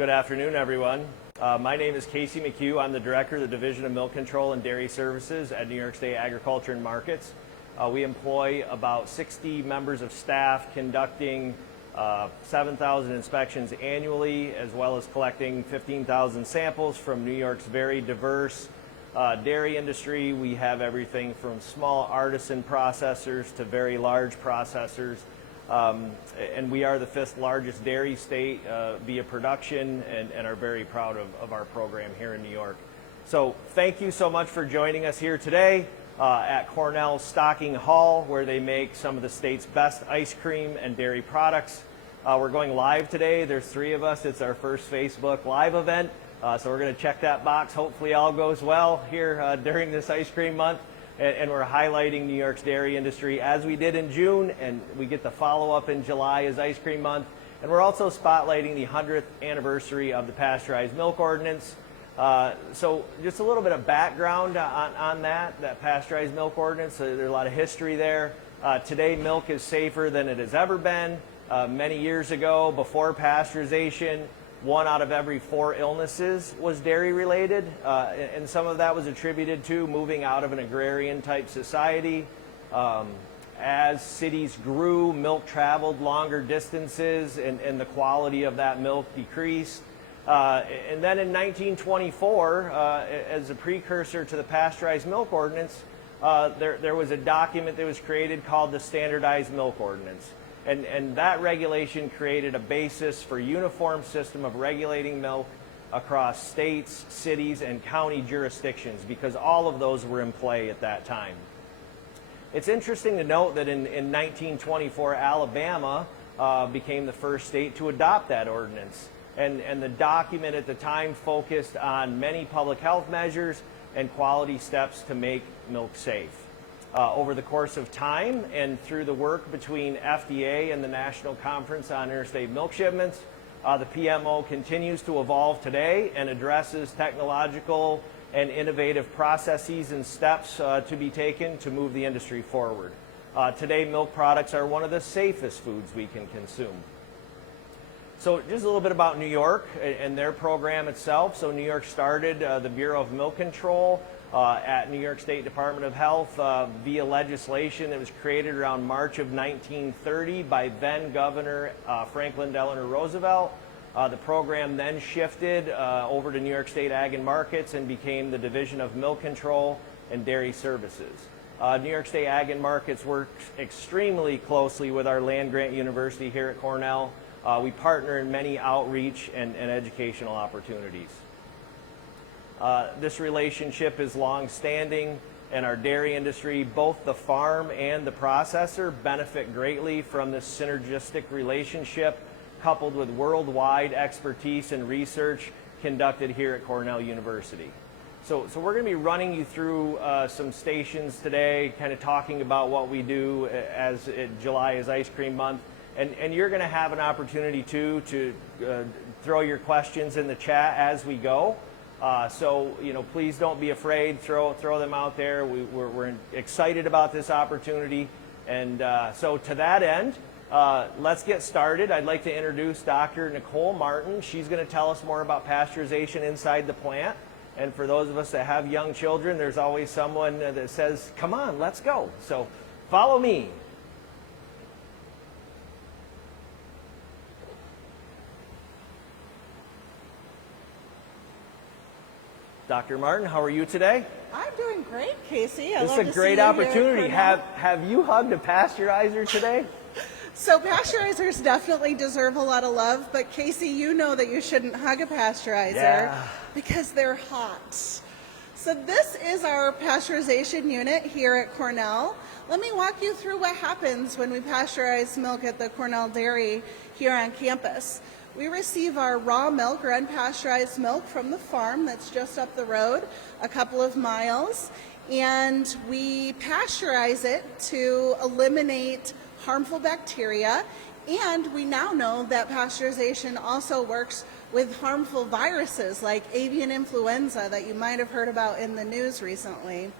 Good afternoon, everyone. My name is Casey McHugh. I'm the Director of the Division of Milk Control and Dairy Services at New York State Agriculture and Markets. We employ about 60 members of staff conducting 7,000 inspections annually, as well as collecting 15,000 samples from New York's very diverse dairy industry. We have everything from small artisan processors to very large processors. And we are the 5th largest dairy state via production and are very proud of our program here in New York. So thank you so much for joining us here today at Cornell's Stocking Hall, where they make some of the state's best ice cream and dairy products. We're going live today. There's 3 of us. It's our first Facebook Live event. So we're going to check that box. Hopefully all goes well here during this ice cream month. And we're highlighting New York's dairy industry as we did in June, and we get the follow-up in July as Ice Cream Month. And we're also spotlighting the 100th anniversary of the Pasteurized Milk Ordinance. So just a little bit of background on that Pasteurized Milk Ordinance. There's a lot of history there. Today, milk is safer than it has ever been. Many years ago, before pasteurization, 1 out of every 4 illnesses was dairy related, and some of that was attributed to moving out of an agrarian type society. As cities grew, milk traveled longer distances and the quality of that milk decreased. And then in 1924, as a precursor to the Pasteurized Milk Ordinance, there was a document that was created called the Standardized Milk Ordinance. And that regulation created a basis for a uniform system of regulating milk across states, cities, and county jurisdictions, because all of those were in play at that time. It's interesting to note that in 1924, Alabama became the first state to adopt that ordinance. And the document at the time focused on many public health measures and quality steps to make milk safe. Over the course of time and through the work between FDA and the National Conference on Interstate Milk Shipments, the PMO continues to evolve today and addresses technological and innovative processes and steps to be taken to move the industry forward. Today, milk products are one of the safest foods we can consume. So just a little bit about New York and their program itself. So New York started the Bureau of Milk Control at New York State Department of Health via legislation that was created around March of 1930 by then Governor Franklin Delano Roosevelt. The program then shifted over to New York State Ag and Markets and became the Division of Milk Control and Dairy Services. New York State Ag and Markets works extremely closely with our land-grant university here at Cornell. We partner in many outreach and educational opportunities. This relationship is long-standing, and our dairy industry, both the farm and the processor, benefit greatly from this synergistic relationship, coupled with worldwide expertise and research conducted here at Cornell University. So we're going to be running you through some stations today, kind of talking about what we do as July is Ice Cream Month. And you're going to have an opportunity to throw your questions in the chat as we go. So, please don't be afraid. Throw them out there. We're excited about this opportunity. And so to that end, let's get started. I'd like to introduce Dr. Nicole Martin. She's going to tell us more about pasteurization inside the plant. And for those of us that have young children, there's always someone that says, come on, let's go. So follow me. Dr. Martin, how are you today? I'm doing great, Casey. This is a great opportunity. Have you hugged a pasteurizer today? So pasteurizers definitely deserve a lot of love, but Casey, you know that you shouldn't hug a pasteurizer because they're hot. So this is our pasteurization unit here at Cornell. Let me walk you through what happens when we pasteurize milk at the Cornell Dairy here on campus. We receive our raw milk or unpasteurized milk from the farm that's just up the road, a couple of miles, and we pasteurize it to eliminate harmful bacteria. And we now know that pasteurization also works with harmful viruses like avian influenza that you might have heard about in the news recently.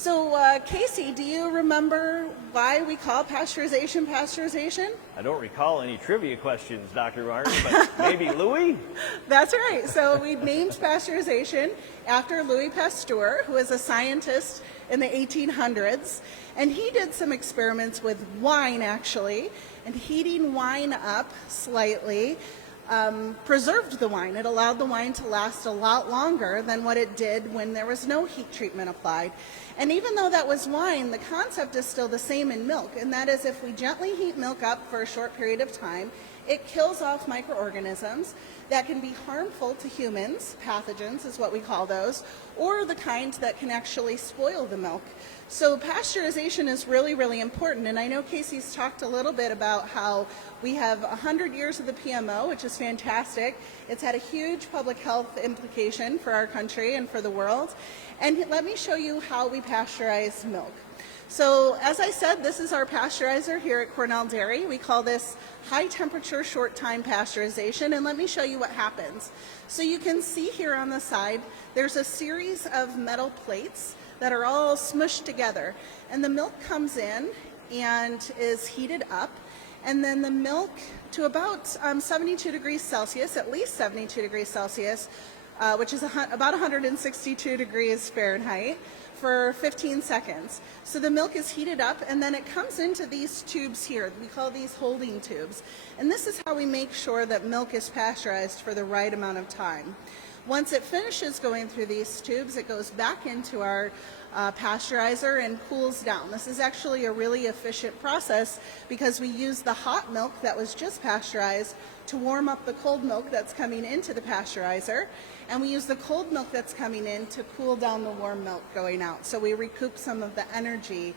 So, Casey, do you remember why we call pasteurization pasteurization? I don't recall any trivia questions, Dr. Martin, but maybe Louis? That's right. So we named pasteurization after Louis Pasteur, who was a scientist in the 1800s. And he did some experiments with wine, actually, and heating wine up slightly preserved the wine. It allowed the wine to last a lot longer than what it did when there was no heat treatment applied. And even though that was wine, the concept is still the same in milk, and that is if we gently heat milk up for a short period of time, it kills off microorganisms that can be harmful to humans, pathogens is what we call those, or the kind that can actually spoil the milk. So pasteurization is really, really important, and I know Casey's talked a little bit about how we have 100 years of the PMO, which is fantastic. It's had a huge public health implication for our country and for the world. And let me show you how we pasteurize milk. So as I said, this is our pasteurizer here at Cornell Dairy. We call this high temperature short time pasteurization, and let me show you what happens. So you can see here on the side, there's a series of metal plates that are all smushed together, and the milk comes in and is heated up, and then the milk to about 72 degrees Celsius, at least 72 degrees Celsius, which is about 162 degrees Fahrenheit, for 15 seconds. So the milk is heated up, and then it comes into these tubes here. We call these holding tubes. And this is how we make sure that milk is pasteurized for the right amount of time. Once it finishes going through these tubes, it goes back into our pasteurizer and cools down. This is actually a really efficient process because we use the hot milk that was just pasteurized to warm up the cold milk that's coming into the pasteurizer, and we use the cold milk that's coming in to cool down the warm milk going out. So we recoup some of the energy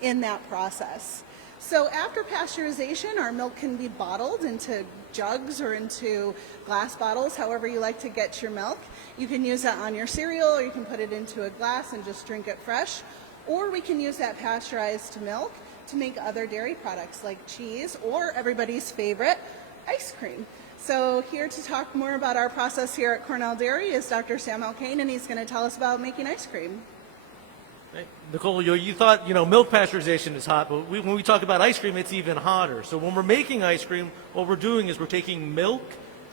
in that process. So after pasteurization, our milk can be bottled into jugs or into glass bottles, however you like to get your milk. You can use that on your cereal, or you can put it into a glass and just drink it fresh. Or we can use that pasteurized milk to make other dairy products like cheese, or everybody's favorite, ice cream. So here to talk more about our process here at Cornell Dairy is Dr. Sam Alkane, and he's going to tell us about making ice cream. Hey, Nicole, you thought, milk pasteurization is hot, but when we talk about ice cream, it's even hotter. So when we're making ice cream, what we're doing is we're taking milk,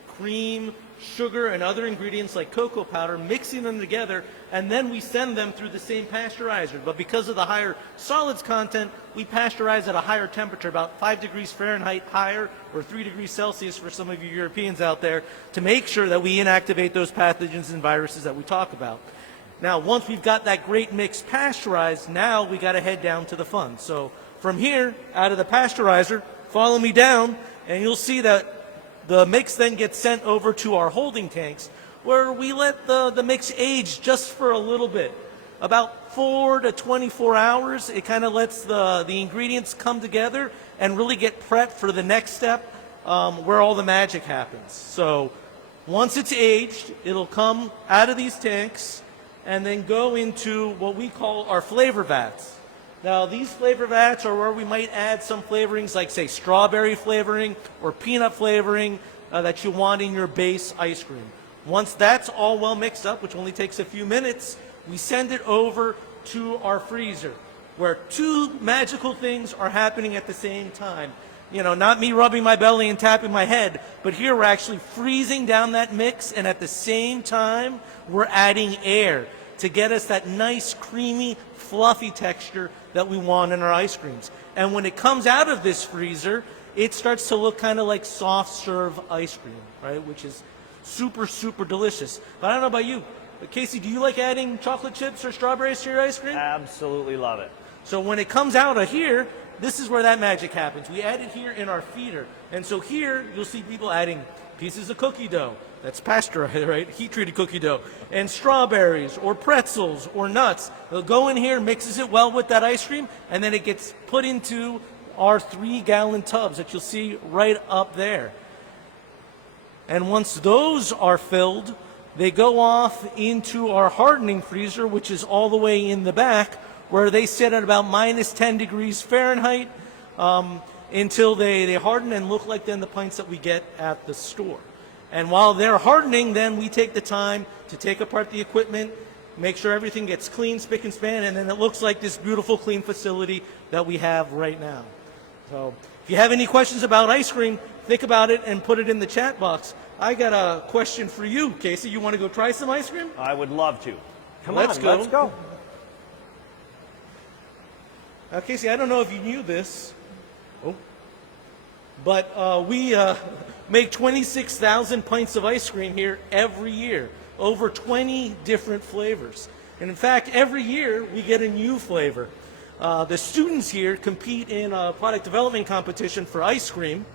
cream, sugar, and other ingredients like cocoa powder, mixing them together, and then we send them through the same pasteurizer. But because of the higher solids content, we pasteurize at a higher temperature, about 5 degrees Fahrenheit higher, or 3 degrees Celsius for some of you Europeans out there, to make sure that we inactivate those pathogens and viruses that we talk about. Now, once we've got that great mix pasteurized, now we got to head down to the fun. So from here, out of the pasteurizer, follow me down, and you'll see that the mix then gets sent over to our holding tanks, where we let the mix age just for a little bit. About 4 to 24 hours, it kind of lets the ingredients come together and really get prepped for the next step, where all the magic happens. So once it's aged, it'll come out of these tanks and then go into what we call our flavor vats. Now, these flavor vats are where we might add some flavorings like, say, strawberry flavoring or peanut flavoring that you want in your base ice cream. Once that's all well mixed up, which only takes a few minutes, we send it over to our freezer, where two magical things are happening at the same time. Not me rubbing my belly and tapping my head, but here we're actually freezing down that mix, and at the same time, we're adding air to get us that nice, creamy, fluffy texture that we want in our ice creams. And when it comes out of this freezer, it starts to look kind of like soft serve ice cream, right? Which is super, super delicious. But I don't know about you, but Casey, do you like adding chocolate chips or strawberries to your ice cream? Absolutely love it. So when it comes out of here, this is where that magic happens. We add it here in our feeder. And so here, you'll see people adding pieces of cookie dough. That's pasteurized, right? Heat-treated cookie dough. And strawberries or pretzels or nuts. They'll go in here, mixes it well with that ice cream, and then it gets put into our 3-gallon tubs that you'll see right up there. And once those are filled, they go off into our hardening freezer, which is all the way in the back, where they sit at about minus 10 degrees Fahrenheit until they harden and look like then the pints that we get at the store. And while they're hardening, then we take the time to take apart the equipment, make sure everything gets clean, spick and span, and then it looks like this beautiful, clean facility that we have right now. So if you have any questions about ice cream, think about it and put it in the chat box. I got a question for you, Casey. You want to go try some ice cream? I would love to. Come Let's on, go. let's go. Now, Casey, I don't know if you knew this, but we make 26,000 pints of ice cream here every year, over 20 different flavors. And in fact, every year we get a new flavor. The students here compete in a product development competition for ice cream.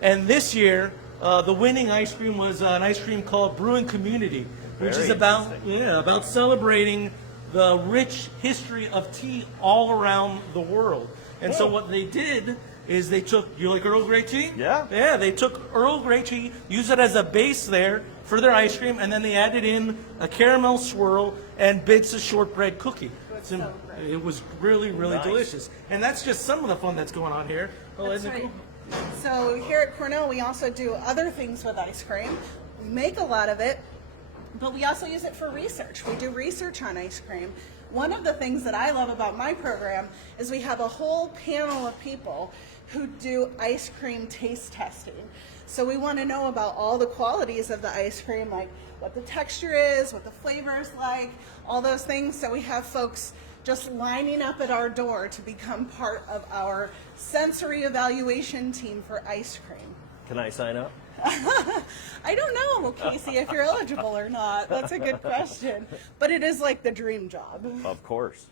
And this year, the winning ice cream was an ice cream called Brewing Community, which is about celebrating the rich history of tea all around the world. And so what they did is they took, you like Earl Grey tea? Yeah. Yeah, they took Earl Grey tea, used it as a base there for their ice cream, and then they added in a caramel swirl and bits of shortbread cookie. It was really, really Nice. delicious. And that's just some of the fun that's going on here. Oh, That's isn't it right. cool? So here at Cornell, we also do other things with ice cream. We make a lot of it, but we also use it for research. We do research on ice cream. One of the things that I love about my program is we have a whole panel of people who do ice cream taste testing. So we want to know about all the qualities of the ice cream, like what the texture is, what the flavor is like, all those things. So we have folks just lining up at our door to become part of our sensory evaluation team for ice cream. Can I sign up? I don't know, Casey, if you're eligible or not. That's a good question. But it is like the dream job. Of course.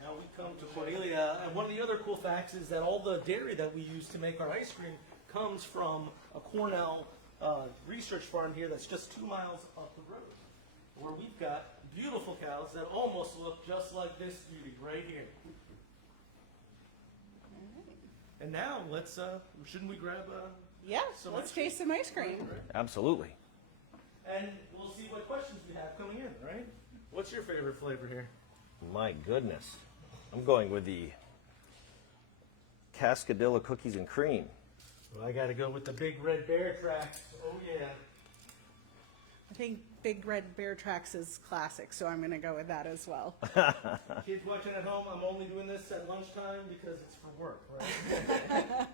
Now we come to Cornelia, and one of the other cool facts is that all the dairy that we use to make our ice cream comes from a Cornell research farm here that's just 2 miles up the road, where we've got beautiful cows that almost look just like this beauty right here. And now let's, shouldn't we grab Yeah, some let's ice cream? taste some ice cream. Absolutely. And we'll see what questions we have coming in, right? What's your favorite flavor here? My goodness. I'm going with the Cascadilla cookies and cream. Well, I got to go with the Big Red Bear tracks. Oh, yeah. I think Big Red Bear Tracks is classic, so I'm going to go with that as well. Kids watching at home, I'm only doing this at lunchtime because it's for work, right?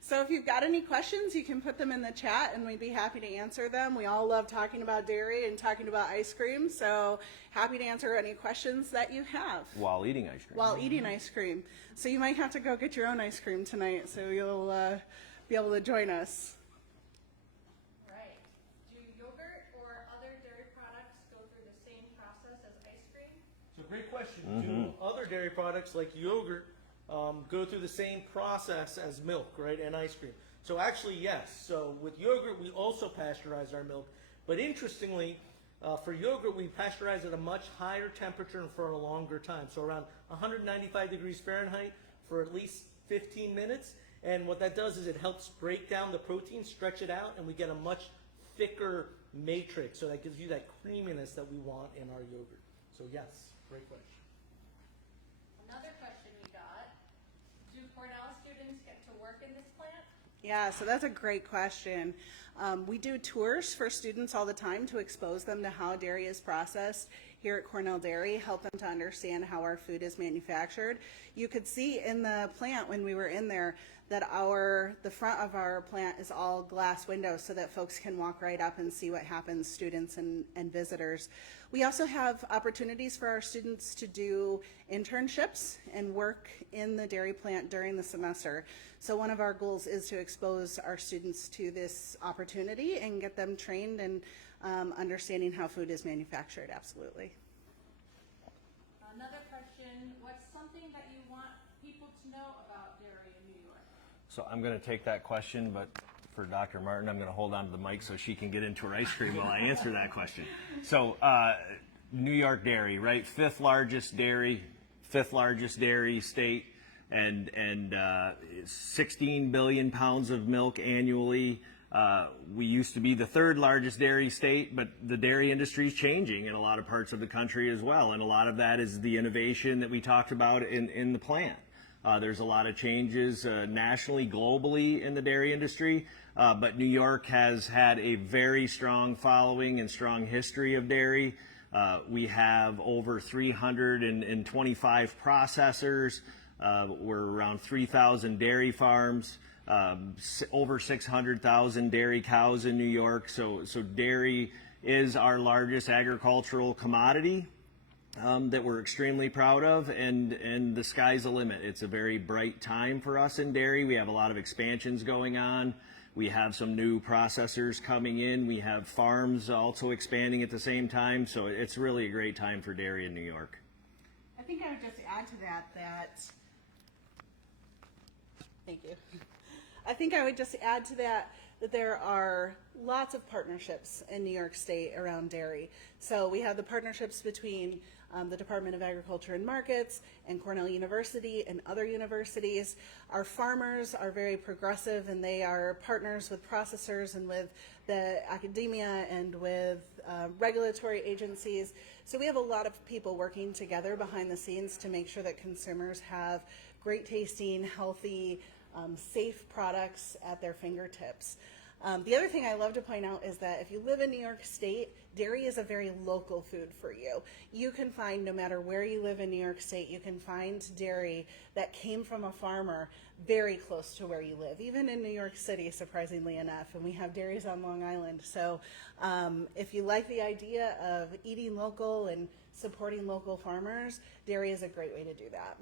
So if you've got any questions, you can put them in the chat and we'd be happy to answer them. We all love talking about dairy and talking about ice cream, so happy to answer any questions that you have While eating ice cream. while eating ice cream. So you might have to go get your own ice cream tonight, so you'll be able to join us. Right. Do yogurt or other dairy products go through the same process as ice cream? So great question. Do other dairy products like yogurt go through the same process as milk, right, and ice cream? So actually, yes. So with yogurt, we also pasteurize our milk. But interestingly, for yogurt, we pasteurize at a much higher temperature and for a longer time. So around 195 degrees Fahrenheit for at least 15 minutes. And what that does is it helps break down the protein, stretch it out, and we get a much thicker matrix. So that gives you that creaminess that we want in our yogurt. So yes, great question. Another question we got, do Cornell students get to work in this plant? Yeah, so that's a great question. We do tours for students all the time to expose them to how dairy is processed here at Cornell Dairy, help them to understand how our food is manufactured. You could see in the plant when we were in there that the front of our plant is all glass windows so that folks can walk right up and see what happens, students and visitors. We also have opportunities for our students to do internships and work in the dairy plant during the semester. So one of our goals is to expose our students to this opportunity and get them trained in understanding how food is manufactured, absolutely. Another question, what's something that you want people to know about dairy in New York? So I'm going to take that question, but for Dr. Martin, I'm going to hold on to the mic so she can get into her ice cream while I answer that question. So New York dairy, right? Fifth largest dairy state, and 16 billion pounds of milk annually. We used to be the third largest dairy state, but the dairy industry is changing in a lot of parts of the country as well, and a lot of that is the innovation that we talked about in the plant. There's a lot of changes nationally, globally in the dairy industry, but New York has had a very strong following and strong history of dairy. We have over 325 processors. We're around 3,000 dairy farms, over 600,000 dairy cows in New York. So dairy is our largest agricultural commodity. That we're extremely proud of, and the sky's the limit. It's a very bright time for us in dairy. We have a lot of expansions going on. We have some new processors coming in. We have farms also expanding at the same time. So it's really a great time for dairy in New York. I think I would just add to that thank you. I think I would just add to that there are lots of partnerships in New York State around dairy. So we have the partnerships between the Department of Agriculture and Markets and Cornell University and other universities. Our farmers are very progressive, and they are partners with processors and with the academia and with regulatory agencies. So we have a lot of people working together behind the scenes to make sure that consumers have great tasting, healthy, safe products at their fingertips. The other thing I love to point out is that if you live in New York State, dairy is a very local food for you. You can find, no matter where you live in New York State, you can find dairy that came from a farmer very close to where you live, even in New York City, surprisingly enough. And we have dairies on Long Island. So if you like the idea of eating local and supporting local farmers, dairy is a great way to do that.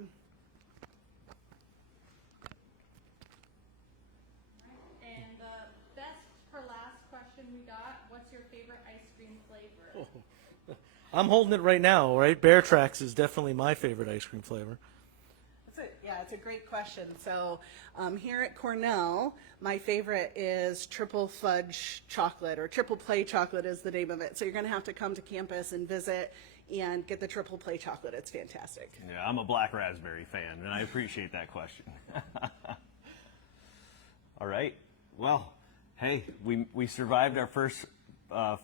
And the best for last question we got, what's your favorite ice cream flavor? I'm holding it right now, right? Bear Tracks is definitely my favorite ice cream flavor. It's a great question. So here at Cornell, my favorite is triple fudge chocolate, or triple play chocolate is the name of it. So you're going to have to come to campus and visit and get the triple play chocolate. It's fantastic. Yeah, I'm a black raspberry fan, and I appreciate that question. All right. Well, hey, we survived our first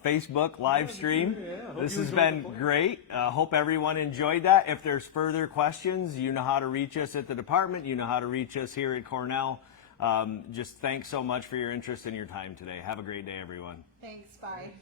Facebook live stream. This has been great. Hope everyone enjoyed that. If there's further questions, you know how to reach us at the department. You know how to reach us here at Cornell. Just thanks so much for your interest and your time today. Have a great day, everyone. Thanks. Bye.